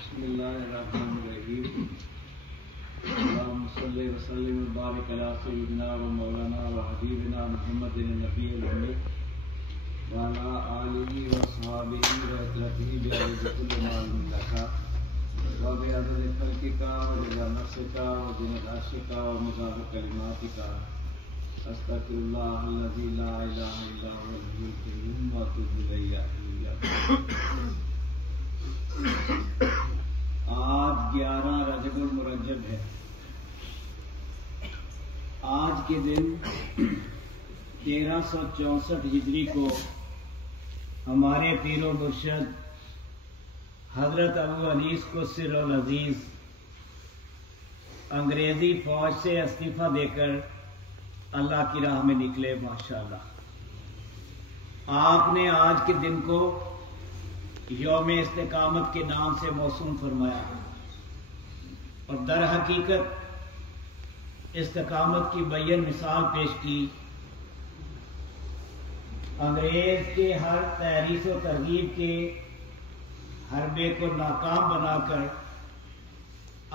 بسم اللہ الرحمن الرحیم اللہم صلی وسلم وبارک علی سیدنا و مولانا و حبیبنا محمد النبی الامی وعلی آلہ و صحابہ و اطرافہ بعدد کل معلوم لکا و بعدد خلقک و رضا نفسک و زنت عرشک و مداد کلماتک استغفر اللہ الذی لا الہ الا هو الحی القیوم و اتوب الیہ۔ آج 11 رجب المرجب ہے۔ آج کے دن 1364 ہجری کو ہمارے پیر و مرشد حضرت ابو انیس قدس العزیز انگریزی فوج سے استعفیٰ دے کر اللہ کی راہ میں نکلے۔ ماشاءاللہ آپ نے آج کے دن کو یوم استقامت کے نام سے موسوم فرمایا اور در حقیقت استقامت کی بین مثال پیش کی۔ انگریز کے ہر تحریف و ترغیب کے حربے کو ناکام بنا کر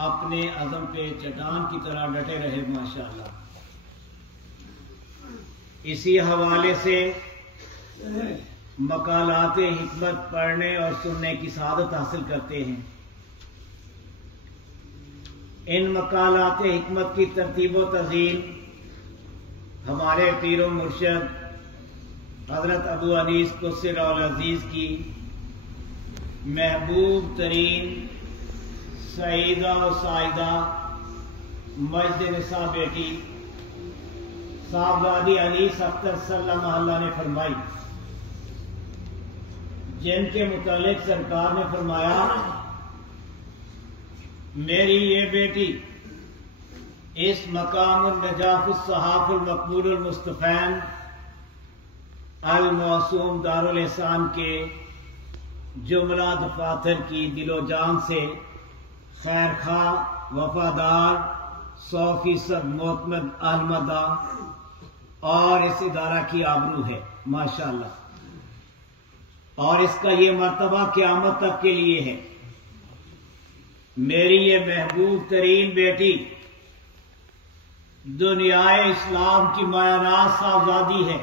اپنے عزم پہ چٹان کی طرح ڈٹے رہے۔ ماشاءاللہ اسی حوالے سے مقالات حکمت پڑھنے اور سننے کی سعادت حاصل کرتے ہیں۔ ان مقالات حکمت کی ترتیب و تنظیم ہمارے پیر و مرشد حضرت ابو انیس قدس العزیز کی محبوب ترین سعیدہ و سائدہ مجد نساء بیٹی صاحبزادی انیس اختر صلی اللہ علیہ وسلم نے فرمائی، جن کے متعلق سرکار نے فرمایا میری یہ بیٹی اس مقام النجاف الصحاف المقبول المصطفین المعصوم دارالاحسان کے جملہ دفاتر کی دل و جان سے خیر خواہ، وفادار، 100% معتمد احمدہ اور اس ادارہ کی آبرو ہے۔ ماشاءاللہ اور اس کا یہ مرتبہ قیامت تک کے لیے ہے۔ میری یہ محبوب ترین بیٹی دنیا اسلام کی مایاناز صاحبزادی ہے۔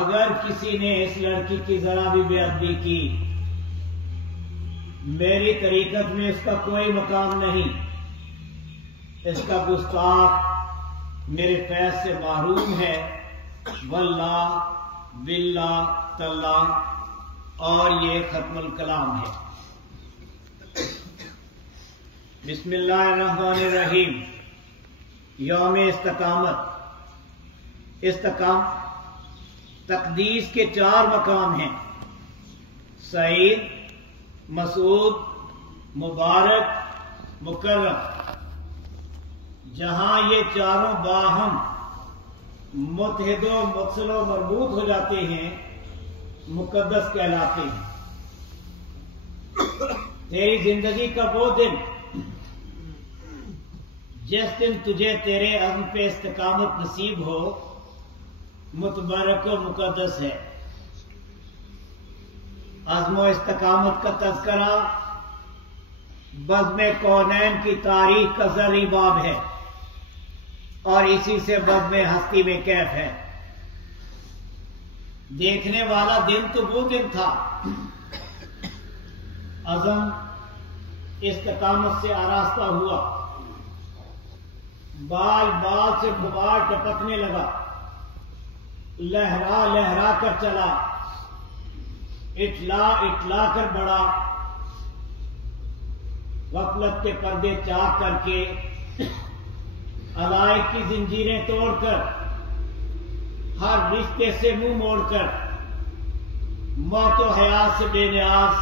اگر کسی نے اس لڑکی کی ذرا بھی بے ادبی کی، میری طریقت میں اس کا کوئی مقام نہیں۔ اس کا گستاخ میرے فیض سے محروم ہے۔ واللہ باللہ تاللہ اور یہ ختم الکلام ہے۔ بسم اللہ الرحمن الرحیم۔ یوم استقامت تقدیس کے 4 مقام ہیں: سعید، مسعود، مبارک، مکرم۔ جہاں یہ چاروں باہم متحد و متصل و مربوط ہو جاتے ہیں مقدس کہلاتے ہیں۔ تیری زندگی کا وہ دن جس دن تجھے تیرے عزم پہ استقامت نصیب ہو متبرک و مقدس ہے۔ عزم و استقامت کا تذکرہ بزم کونین کی تاریخ کا ذرعی باب ہے اور اسی سے بزم ہستی میں کیف ہے۔ دیکھنے والا دن تو وہ دن تھا، عزم استقامت سے آراستہ ہوا، بال بال سے غبار ٹپکنے لگا، لہرا لہرا کر چلا، اٹلا اٹلا کر بڑھا، غفلت کے پردے چاک کر کے، علائق کی زنجیریں توڑ کر، ہر رشتے سے منہ موڑ کر، موت و حیات سے بے نیاز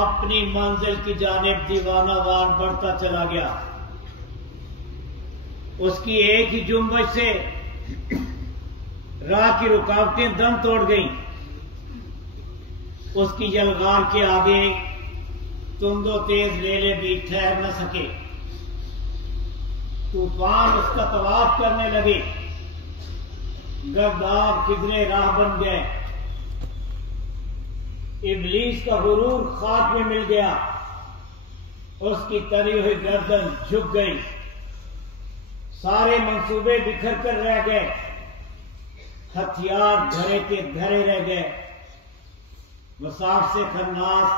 اپنی منزل کی جانب دیوانہ وار بڑھتا چلا گیا۔ اس کی ایک ہی جنبش سے راہ کی رکاوٹیں دم توڑ گئیں۔ اس کی یلغار کے آگے تند و تیز ریلیں بھی ٹھہر نہ سکے۔ طوفان اس کا طواف کرنے لگے، گرداب کدرے راہ بن گئے۔ ابلیس کا غرور خاک میں مل گیا، اس کی تری ہوئی گردن جھک گئی، سارے منصوبے بکھر کر رہ گئے، ہتھیار دھرے کے دھرے رہ گئے، وساف سے خناس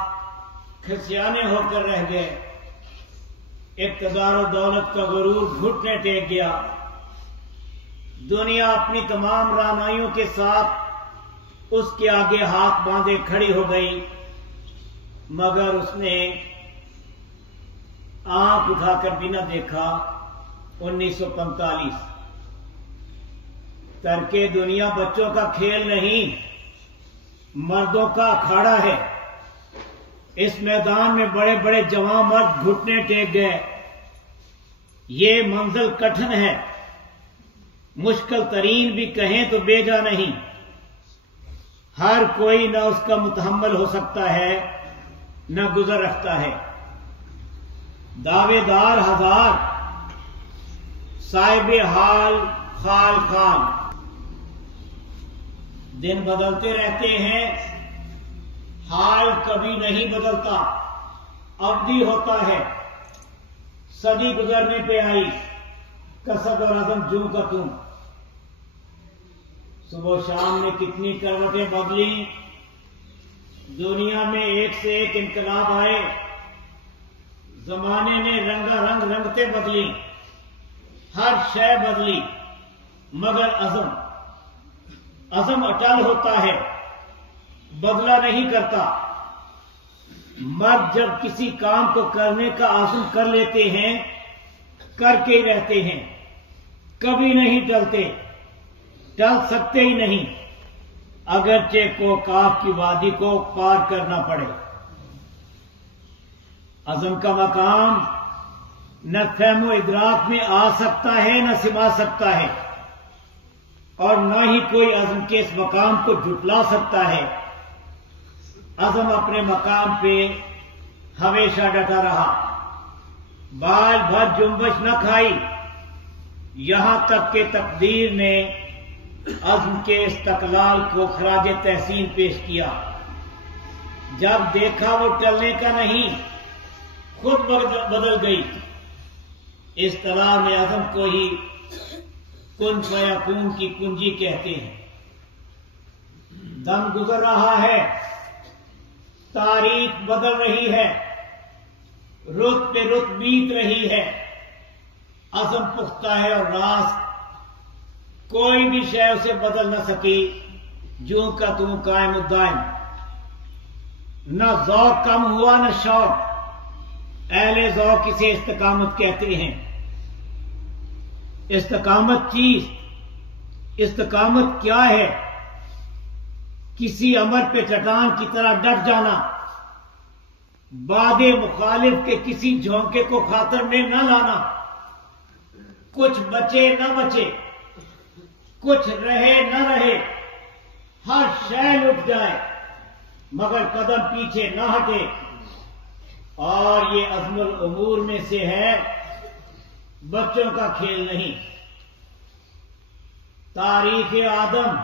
کھسیانے ہو کر رہ گئے، اقتدار و دولت کا غرور گھٹنے ٹیک گیا، دنیا اپنی تمام رعنائیوں کے ساتھ اس کے آگے ہاتھ باندھے کھڑی ہو گئی، مگر اس نے آنکھ اٹھا کر بھی نہ دیکھا 1945 ترکے دنیا بچوں کا کھیل نہیں، مردوں کا اکھاڑا ہے۔ اس میدان میں بڑے بڑے جوان مرد گھٹنے ٹیک گئے۔ یہ منزل کٹھن ہے، مشکل ترین بھی کہیں تو بیجا نہیں، ہر کوئی نہ اس کا متحمل ہو سکتا ہے نہ گزر رکھتا ہے۔ دعوے دار ہزار، صاحب حال خال خال، دن بدلتے رہتے ہیں، حال کبھی نہیں بدلتا، ابدی ہوتا ہے۔ صدی گزرنے پہ آئی، کسب اور عزم جوں کا توں، صبح و شام نے کتنی کروٹیں بدلی، دنیا میں ایک سے ایک انقلاب آئے، زمانے نے رنگا رنگ رنگتے بدلی، ہر شے بدلی، مگر عزم اٹل ہوتا ہے، بدلہ نہیں کرتا۔ مرد جب کسی کام کو کرنے کا عزم کر لیتے ہیں، کر کے ہی رہتے ہیں، کبھی نہیں ٹلتے، ٹل سکتے ہی نہیں، اگرچہ کوکاف کی وادی کو پار کرنا پڑے۔ عزم کا مقام نہ فہم و ادراک میں آ سکتا ہے نہ سما سکتا ہے، اور نہ ہی کوئی عزم کے اس مقام کو جھٹلا سکتا ہے۔ عزم اپنے مقام پہ ہمیشہ ڈٹا رہا، بال بھر جنبش نہ کھائی، یہاں تک کہ تقدیر نے عزم کے استقلال کو خراج تحسین پیش کیا۔ جب دیکھا وہ ٹلنے کا نہیں، خود بدل گئی۔ اصطلاح میں عزم کو ہی کن فیکون کی کنجی کہتے ہیں۔ دم گزر رہا ہے، تاریخ بدل رہی ہے، رت پہ رت بیت رہی ہے، عزم پختہ ہے اور راز کوئی بھی شے اسے بدل نہ سکی، جوں کا توں قائم الدائم۔ نہ ذوق کم ہوا نہ شوق، اہل ذوق اسے استقامت کہتے ہیں۔ استقامت چیز، استقامت کیا ہے؟ کسی امر پہ چٹان کی طرح ڈٹ جانا، باد مخالف کے کسی جھونکے کو خاطر میں نہ لانا، کچھ بچے نہ بچے، کچھ رہے نہ رہے، ہر شے لٹ جائے مگر قدم پیچھے نہ ہٹے، اور یہ عزم الامور میں سے ہے، بچوں کا کھیل نہیں۔ تاریخ آدم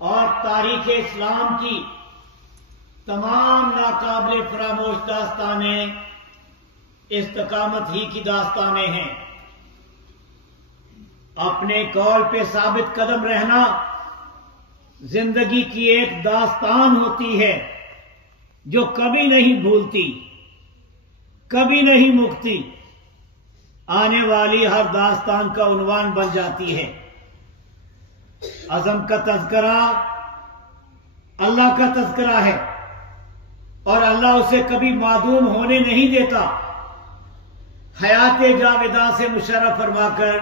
اور تاریخ اسلام کی تمام ناقابل فراموش داستانیں استقامت ہی کی داستانیں ہیں۔ اپنے قول پہ ثابت قدم رہنا زندگی کی ایک داستان ہوتی ہے جو کبھی نہیں بھولتی، کبھی نہیں مکتی، آنے والی ہر داستان کا عنوان بن جاتی ہے۔ عزم کا تذکرہ اللہ کا تذکرہ ہے، اور اللہ اسے کبھی معدوم ہونے نہیں دیتا، حیات جاویدہ سے مشرف فرما کر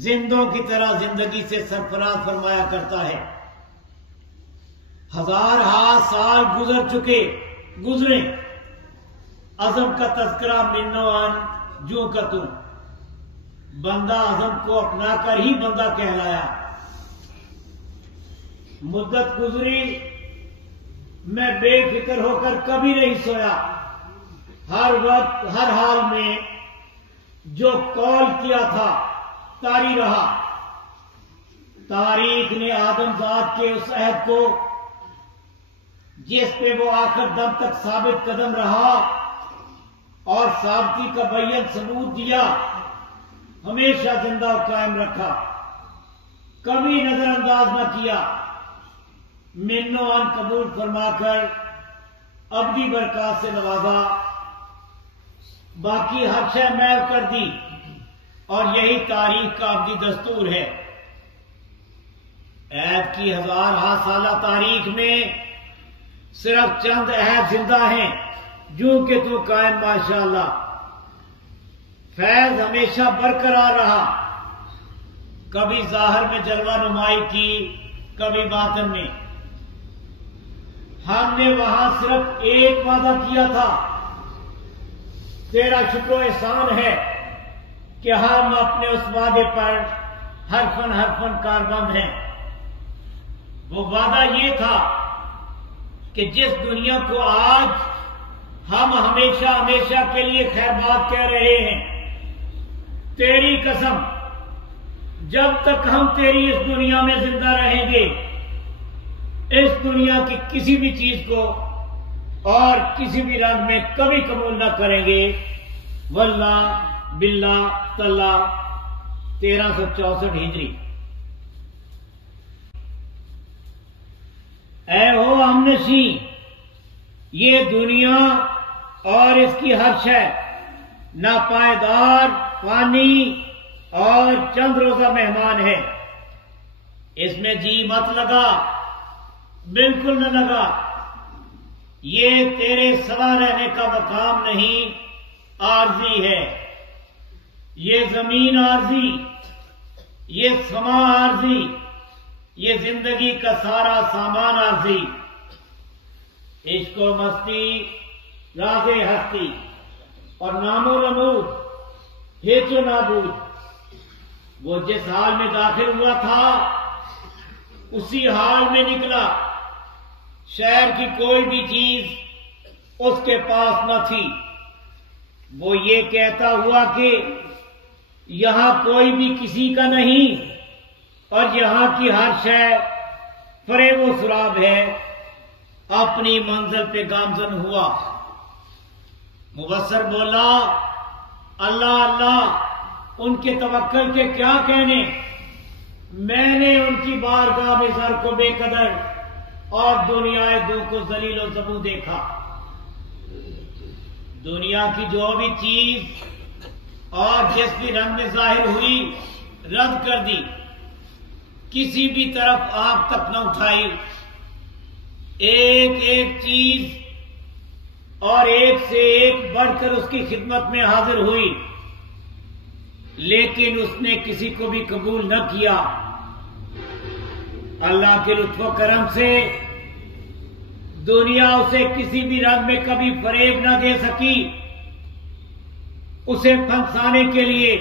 زندوں کی طرح زندگی سے سرفراز فرمایا کرتا ہے۔ ہزارہا سال گزرے، عزم کا تذکرہ منوان جوں کا توں، بندہ عزم کو اپنا کر ہی بندہ کہلایا۔ مدت گزری، میں بے فکر ہو کر کبھی نہیں سویا، ہر وقت ہر حال میں جو قول کیا تھا طاری رہا۔ تاریخ نے آدم ذات کے اس عہد کو جس پہ وہ آخر دم تک ثابت قدم رہا اور ثابتی کا بیان ثبوت دیا، ہمیشہ زندہ و قائم رکھا، کبھی نظر انداز نہ کیا، من و عن قبول فرما کر ابدی برکات سے نوازا، باقی ہر شے محو کر دی، اور یہی تاریخ کا ابدی دستور ہے۔ عہد کی 1000 سالہ تاریخ میں صرف چند عہد زندہ ہیں، جو کہ تو قائم ماشاءاللہ۔ فیض ہمیشہ برقرار رہا، کبھی ظاہر میں جلوہ نمائی کی، کبھی باطن میں۔ ہم نے وہاں صرف ایک وعدہ کیا تھا، تیرا شکر و احسان ہے کہ ہم اپنے اس وعدے پر حرفن کاربند ہیں۔ وہ وعدہ یہ تھا کہ جس دنیا کو آج ہم ہمیشہ کے لیے خیر بات کہہ رہے ہیں، تیری قسم جب تک ہم تیری اس دنیا میں زندہ رہیں گے، اس دنیا کی کسی بھی چیز کو اور کسی بھی رنگ میں کبھی قبول نہ کریں گے۔ واللہ باللہ تاللہ 1364 ہجری۔ اے ہو ہم نشیں، یہ دنیا اور اس کی ہر شے ناپائیدار، فانی اور چند روزہ مہمان ہے، اس میں جی مت لگا، بالکل نہ لگا۔ یہ تیرے سوا رہنے کا مقام نہیں، عارضی ہے۔ یہ زمین عارضی، یہ سما عارضی، یہ زندگی کا سارا سامان عارضی۔ عشق و مستی، راز ہستی اور نام و نمود، ہیچ و نابود، وہ جس حال میں داخل ہوا تھا اسی حال میں نکلا۔ شہر کی کوئی بھی چیز اس کے پاس نہ تھی۔ وہ یہ کہتا ہوا کہ یہاں کوئی بھی کسی کا نہیں، اور یہاں کی ہر شے فریب و سراب ہے، اپنی منزل پہ گامزن ہوا۔ مبصر بولا، اللہ اللہ، ان کے توکل کے کیا کہنے، میں نے ان کی بارگاہ میں زر کو بے قدر اور دنیا دو کو ذلیل و ذبح دیکھا۔ دنیا کی جو بھی چیز اور جس بھی رنگ میں ظاہر ہوئی رد کر دی، کسی بھی طرف آگ تک نہ اٹھائی۔ ایک ایک چیز اور ایک سے ایک بڑھ کر اس کی خدمت میں حاضر ہوئی، لیکن اس نے کسی کو بھی قبول نہ کیا۔ اللہ کے لطف و کرم سے دنیا اسے کسی بھی رنگ میں کبھی فریب نہ دے سکی۔ اسے پھنسانے کے لیے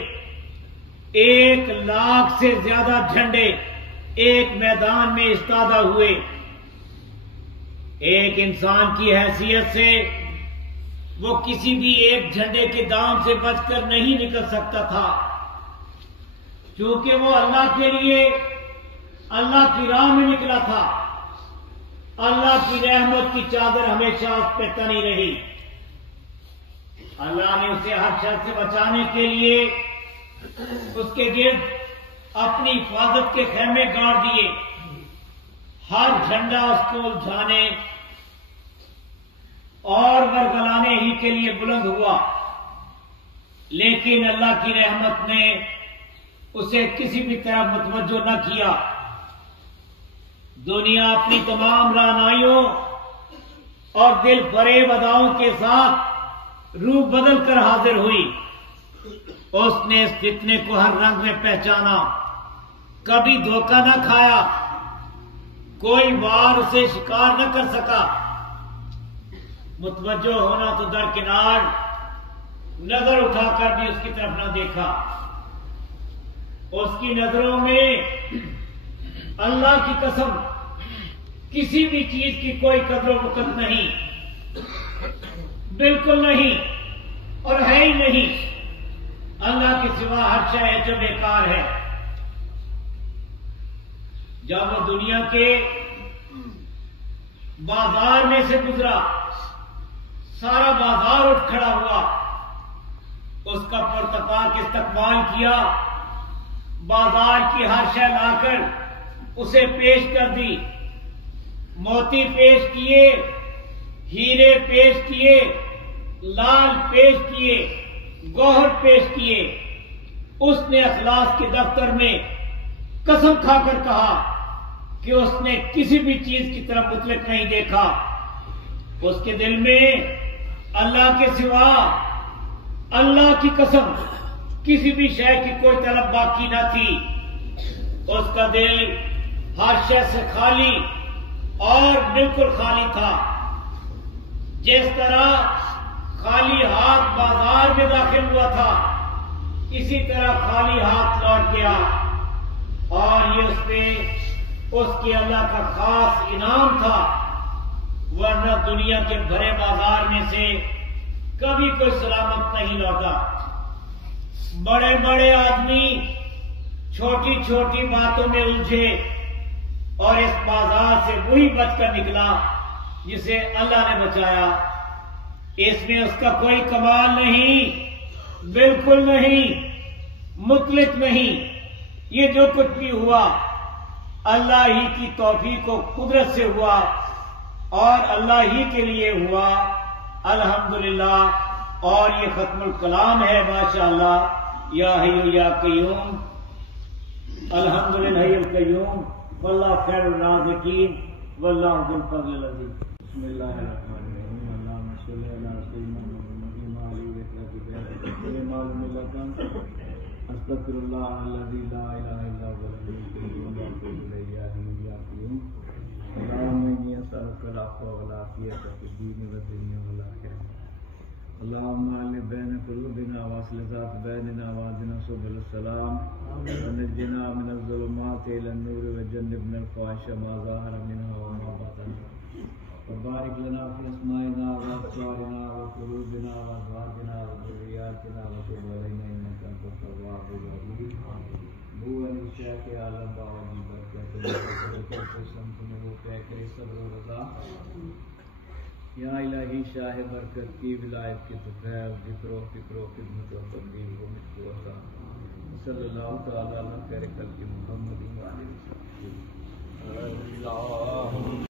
1,00,000 سے زیادہ جھنڈے ایک میدان میں استادہ ہوئے۔ ایک انسان کی حیثیت سے وہ کسی بھی ایک جھنڈے کے دام سے بچ کر نہیں نکل سکتا تھا، کیونکہ وہ اللہ کے لیے اللہ کی راہ میں نکلا تھا۔ اللہ کی رحمت کی چادر ہمیشہ اس پہ تنی رہی۔ اللہ نے اسے ہر شر سے بچانے کے لیے اس کے گرد اپنی حفاظت کے خیمے گاڑ دیے۔ ہر جھنڈا اس کو الجھانے اور ورگلانے ہی کے لیے بلند ہوا، لیکن اللہ کی رحمت نے اسے کسی بھی طرح متوجہ نہ کیا۔ دنیا اپنی تمام رعنائیوں اور دل فریب اداؤں کے ساتھ روح بدل کر حاضر ہوئی۔ اس نے اس فتنے کو ہر رنگ میں پہچانا، کبھی دھوکہ نہ کھایا، کوئی وار اسے شکار نہ کر سکا۔ متوجہ ہونا تو درکنار، نظر اٹھا کر بھی اس کی طرف نہ دیکھا۔ اس کی نظروں میں اللہ کی قسم کسی بھی چیز کی کوئی قدر و وقت نہیں، بالکل نہیں، اور ہے ہی نہیں۔ اللہ کے سوا ہر شے ہے جو بیکار ہے۔ جب وہ دنیا کے بازار میں سے گزرا، سارا بازار اٹھ کھڑا ہوا، اس کا پرتپاک استقبال کیا، بازار کی ہر شے لا کر اسے پیش کر دی، موتی پیش کیے، ہیرے پیش کیے، لال پیش کیے، گوہر پیش کیے۔ اس نے اخلاص کے دفتر میں قسم کھا کر کہا کہ اس نے کسی بھی چیز کی طرف مطلق نہیں دیکھا، اس کے دل میں اللہ کے سوا، اللہ کی قسم، کسی بھی شے کی کوئی طلب باقی نہ تھی۔ اس کا دل ہر شے سے خالی اور بالکل خالی تھا۔ جس طرح خالی ہاتھ بازار میں داخل ہوا تھا، اسی طرح خالی ہاتھ لوٹ گیا، اور یہ اس کے اللہ کا خاص انعام تھا، ورنہ دنیا کے بھرے بازار میں سے کبھی کوئی سلامت نہیں لوٹا۔ بڑے بڑے آدمی چھوٹی چھوٹی باتوں میں الجھے، اور اس بازار سے وہی بچ کر نکلا جسے اللہ نے بچایا۔ اس میں اس کا کوئی کمال نہیں، بالکل نہیں، مطلق نہیں۔ یہ جو کچھ بھی ہوا اللہ ہی کی توفیق و قدرت سے ہوا، اور اللہ ہی کے لیے ہوا، الحمدللہ۔ اور یہ ختم الکلام ہے ماشاءاللہ۔ یا حی یا قیوم، الحمدللہ القیوم، واللہ خیر الرازقین، واللہ ذو الفضل العظیم۔ بسم اللہ الرحمن الرحیم، اللہم صلی علی سیدنا محمد وعلی آلہ استغفر اللہ الذی لا الہ الا هو الحی القیوم واتوب الیہ یا حی یا قیوم۔ اللہم انی اسألک العفو والعافیۃ فی الدین والدنیا والآخرہ۔ اللہم الف بین قلوبنا واصلح ذات بیننا واہدنا سبل السلام ونجنا من الظلمات الی النور وجنبنا الفواحش ما ظہر منها وما بطن وبارک لنا فی اسمائنا وابصارنا وقلوبنا وازواجنا وذریاتنا وتب علینا انک انت التواب الرحیم۔ بو الشیخ عالم باوجی برکت صبر و رضا۔ یا الہی شاہ برکت کی ولایت کی تو خیر، ذکر و فکر و خدمت و تبلیغ و مشق و عطا۔ صلی اللہ تعالی علی خیر خلق محمد و علیہ وسلم۔